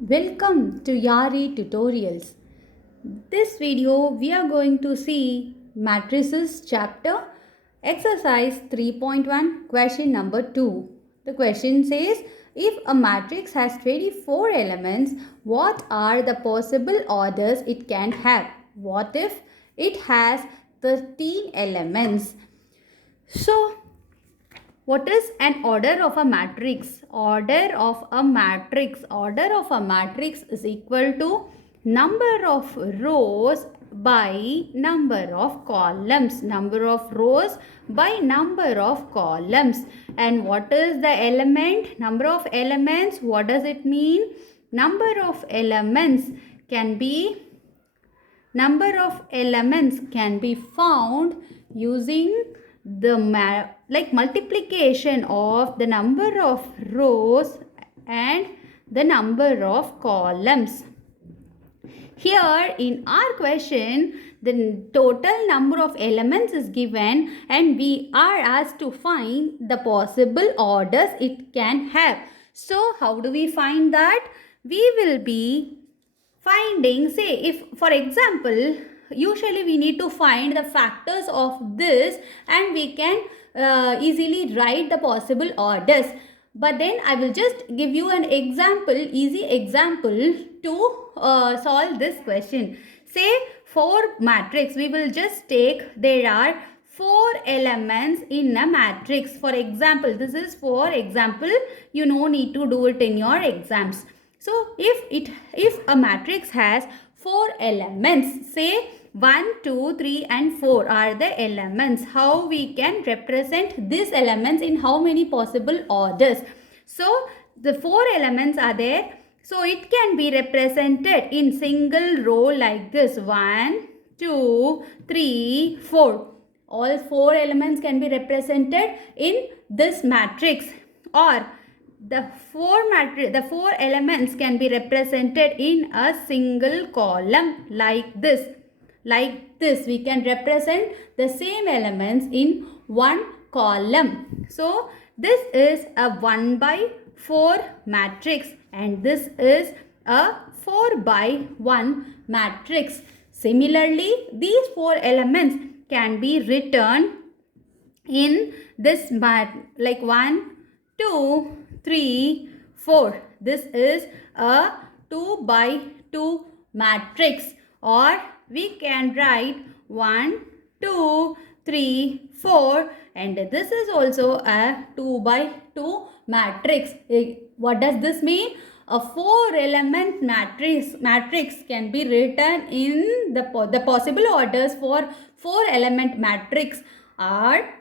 Welcome to Yari Tutorials. This video we are going to see matrices chapter exercise 3.1 question number 2. The question says if a matrix has 24 elements, what are the possible orders it can have? What if it has 13 elements? So what is an order of a matrix? Order of a matrix is equal to number of rows by number of columns. Number of rows by number of columns. And what is the element? Number of elements. What does it mean? Number of elements can be found using the multiplication of the number of rows and the number of columns. Here in our question, the total number of elements is given and we are asked to find the possible orders it can have. So how do we find that? We will be finding, say, if for example, usually we need to find the factors of this and we can easily write the possible orders. But then I will just give you an example, easy example to solve this question. Say for matrix, we will just take, there are 4 elements in a matrix. For example, this is for example, you need to do it in your exams. So if a matrix has 4 elements, say 1, 2, 3 and 4 are the elements. How we can represent these elements in how many possible orders? So the 4 elements are there. So it can be represented in single row like this. 1, 2, 3, 4. All 4 elements can be represented in this matrix, or the four elements can be represented in a single column like this. Like this, we can represent the same elements in one column. So this is a 1 by 4 matrix and this is a 4 by 1 matrix. Similarly, these 4 elements can be written in this like 1, 2, 3, 4. This is a 2 by 2 matrix, or we can write 1, 2, 3, 4, and this is also a 2 by 2 matrix. What does this mean? A 4 element matrix can be written in the possible orders for 4 element matrix are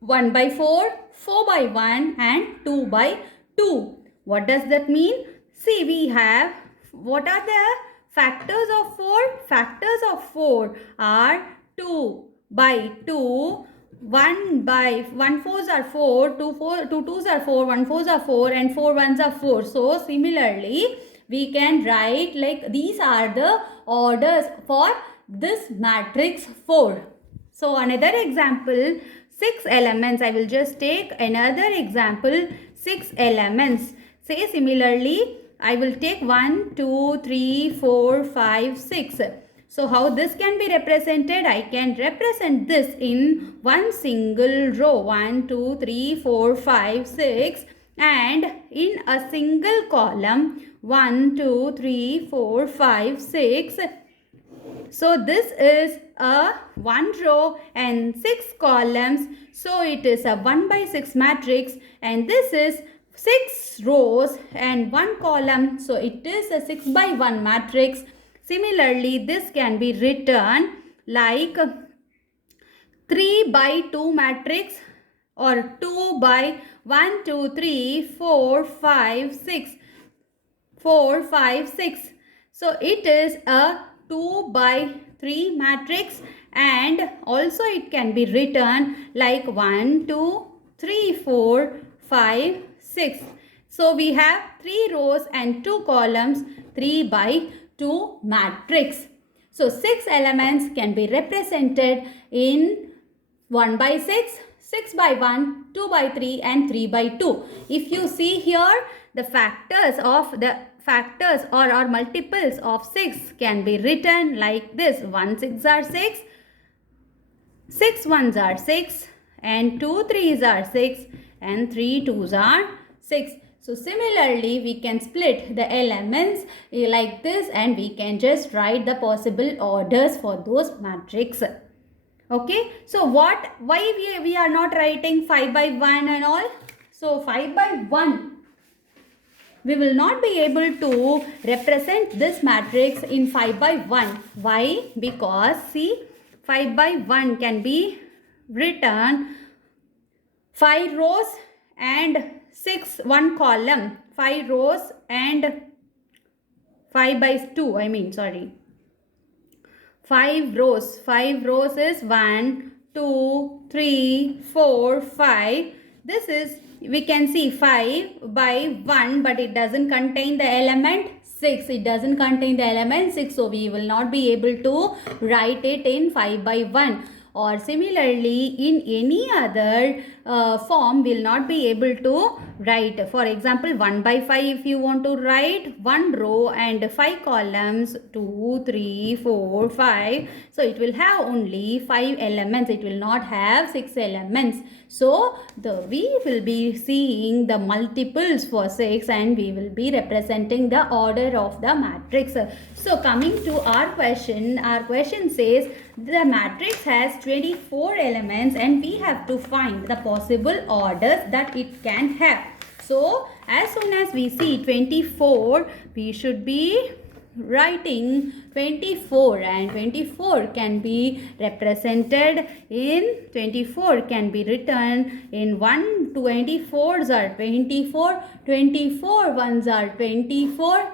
1 by 4, 4 by 1 and 2 by 2. What does that mean? See, we have, what are the factors of 4? Factors of 4 are 2 by 2, 1 fours are 4, 2 twos are 4, 1 fours are 4 and 4 ones are 4. So similarly, we can write like these are the orders for this matrix 4. So another example, 6 elements. I will just take another example, 6 elements. Say similarly, I will take 1, 2, 3, 4, 5, 6. So how this can be represented? I can represent this in one single row. 1, 2, 3, 4, 5, 6. And in a single column, 1, 2, 3, 4, 5, 6. So this is a 1 row and 6 columns. So it is a 1 by 6 matrix and this is 6 rows and 1 column. So it is a 6 by 1 matrix. Similarly, this can be written like 3 by 2 matrix or 2 by 1, 2, 3, 4, 5, 6. 4, 5, 6. So it is a 2 by 3 matrix and also it can be written like 1, 2, 3, 4, 5, 6. So we have 3 rows and 2 columns, 3 by 2 matrix. So 6 elements can be represented in 1 by 6, 6 by 1, 2 by 3 and 3 by 2. If you see here, the factors of the factors or multiples of 6 can be written like this. 1 6 are 6, 6 1s are 6, and 2 3s are 6, and 3 2s are 6. So similarly, we can split the elements like this, and we can just write the possible orders for those matrix. Okay, so why we are not writing 5 by 1 and all? So 5 by 1, we will not be able to represent this matrix in 5 by 1. Why? Because see, 5 by 1 can be written 5 rows and 1 column. 5 rows and 5 by 2, I mean, sorry. 5 rows. 5 rows is 1, 2, 3, 4, 5. This is, we can see 5 by 1, but it doesn't contain the element 6. It doesn't contain the element 6. So we will not be able to write it in 5 by 1. Or similarly, in any other form, we will not be able to write. For example, 1 by 5, if you want to write 1 row and 5 columns, 2, 3, 4, 5. So it will have only 5 elements. It will not have 6 elements. So we will be seeing the multiples for 6, and we will be representing the order of the matrix. So coming to our question says the matrix has 24 elements, and we have to find the possible orders that it can have. So as soon as we see 24, we should be writing 24, and 24 can be represented in 24 can be written in 1 24s are 24, 24 ones are 24,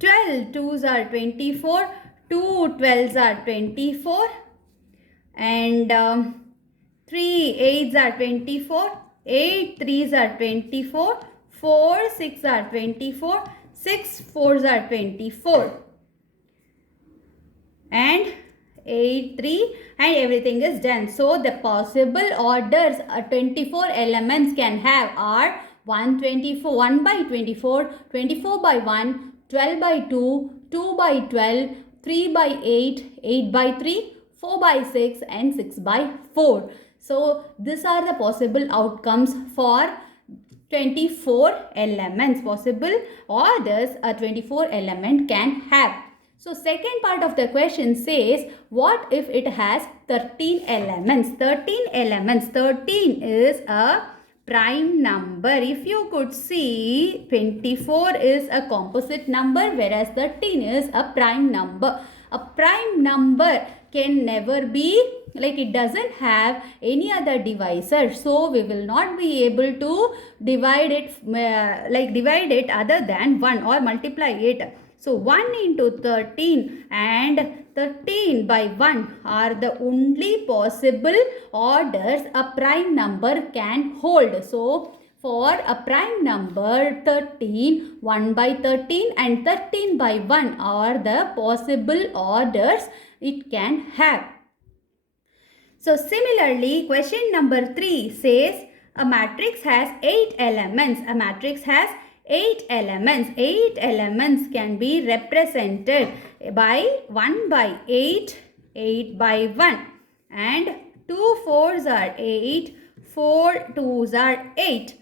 12 twos are 24, 2 12s are 24, and 3 8s are 24, 8 3s are 24, 4 6 are 24, 6 4s are 24, and 8 3, and everything is done. So the possible orders 24 elements can have are 1 by 24, 24 by 1, 12 by 2, 2 by 12, 3 by 8, 8 by 3, 4 by 6, and 6 by 4. So these are the possible outcomes for 24 elements. Possible orders a 24 element can have. So second part of the question says, what if it has 13 elements? 13 elements. 13 is a prime number. If you could see, 24 is a composite number, whereas 13 is a prime number. A prime number can never be, like, it doesn't have any other divisor, so we will not be able to divide it other than 1 or multiply it. So 1 into 13 and 13 by 1 are the only possible orders a prime number can hold. So for a prime number 13, 1 by 13 and 13 by 1 are the possible orders it can have. So similarly, question number 3 says a matrix has 8 elements. A matrix has 8 elements. 8 elements can be represented by 1 by 8, 8 by 1, and 2 4s are 8, 4 2s are 8,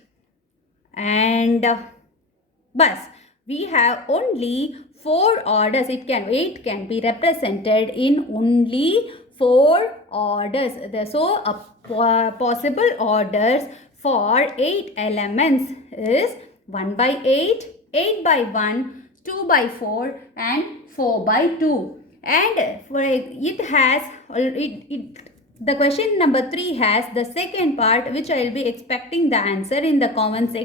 and bus. We have only 4 orders. 8 can be represented in only 4 orders. So possible orders for 8 elements is 1 by 8, 8 by 1, 2 by 4, and 4 by 2. And for it has the question number 3 has the second part, which I will be expecting the answer in the comment section.